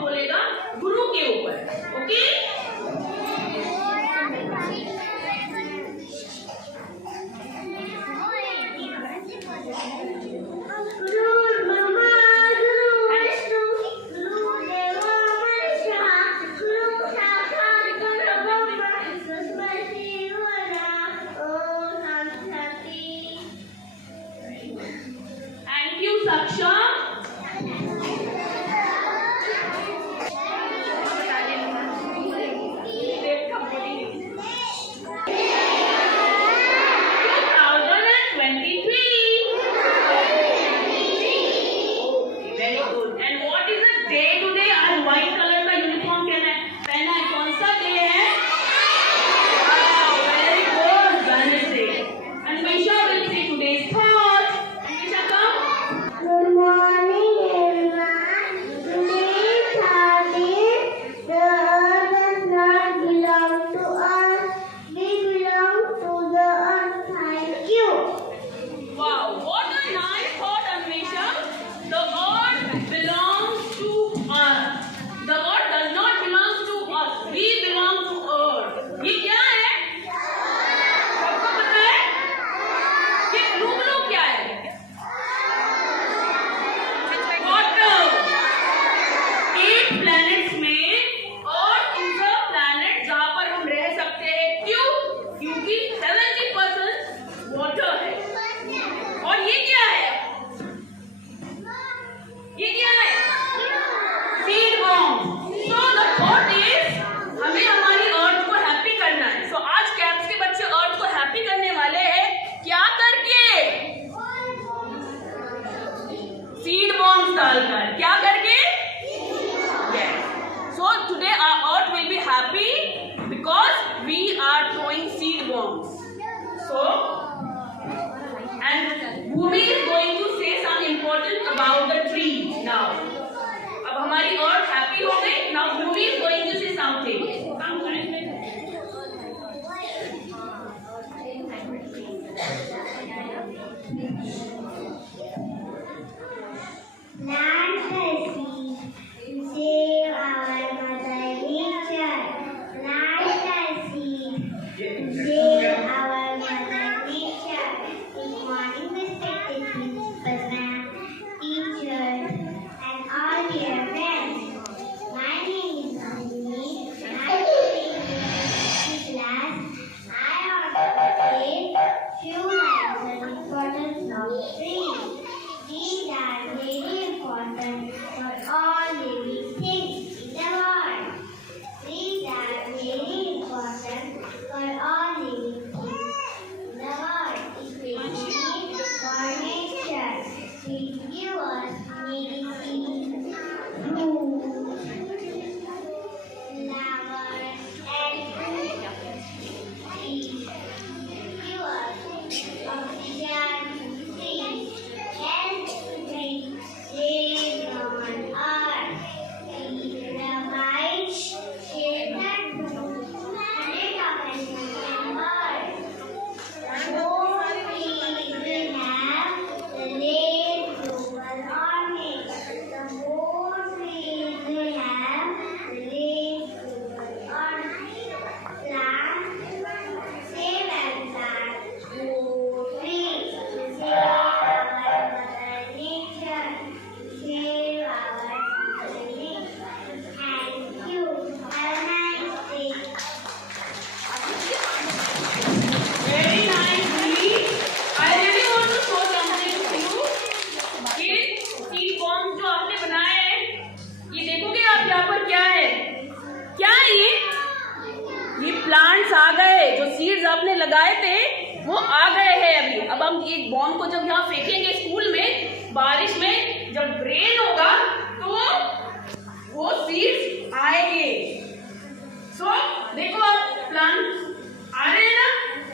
बोलेगा गुरु के ऊपर। ओके, थैंक यू सक्षम। डालकर क्या करके? Yes. So today our earth will be happy because we are throwing seed bombs. So and Bhumi is going to say some important about the tree now. अब हमारी earth happy हो गई. Now Bhumi is going to say something. Plant the seed, save our mother nature. Plant the seed, save our mother nature. Good morning, respected principal, teachers, and all dear friends. My name is Bhumi. I am in class. I want to say few lines on the importance of trees. Trees are very important for all living things in the world. Trees are very important for all living things in the world, especially for nature. Trees give us medicine, fruits, flowers, and food. Trees give us oxygen. Trees help to bring rain on earth. Trees provide shelter to hundreds of animals and birds. The more trees we have, the less global warming. The more trees we have, the less global warming. Plants save and plant more trees. Save our mother nature. Save our mother nature. Thank you. Have a nice day. Very nice, Bhumi. I really want to show something to you. ये seed bombs जो आपने बनाए हैं, ये देखोगे आप यहाँ पर क्या है? क्या है ये? ये plants आ गए, जो seeds आपने लगाए थे, वो आ गए हैं अभी. अब हम एक बॉम्ब को जब यहाँ फेंकेंगे स्कूल में, बारिश में, जब रेन होगा, तो वो seeds आएंगे. So देखो आप plants आ रहे हैं ना,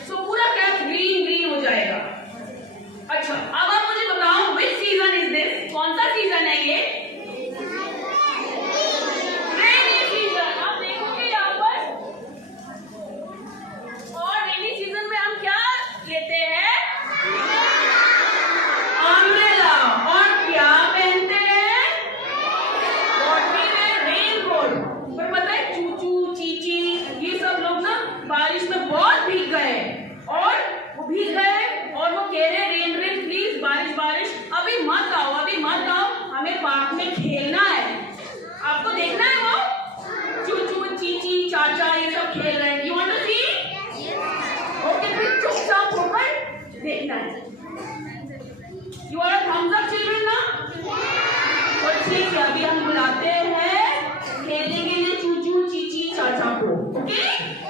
सो पूरा क्या ग्रीन ग्रीन हो जाएगा. अच्छा, अब आप मुझे बताओ which season is this? कौन सा सीजन है ये? Rainy season. आप देखोगे यहाँ पर, और रेनी सीजन में हम क्या लेते हैं? अम्ब्रेला. और क्या पहनते हैं? अभी हम बुलाते हैं खेलने के लिए चूचू चीची चाचा को। ओके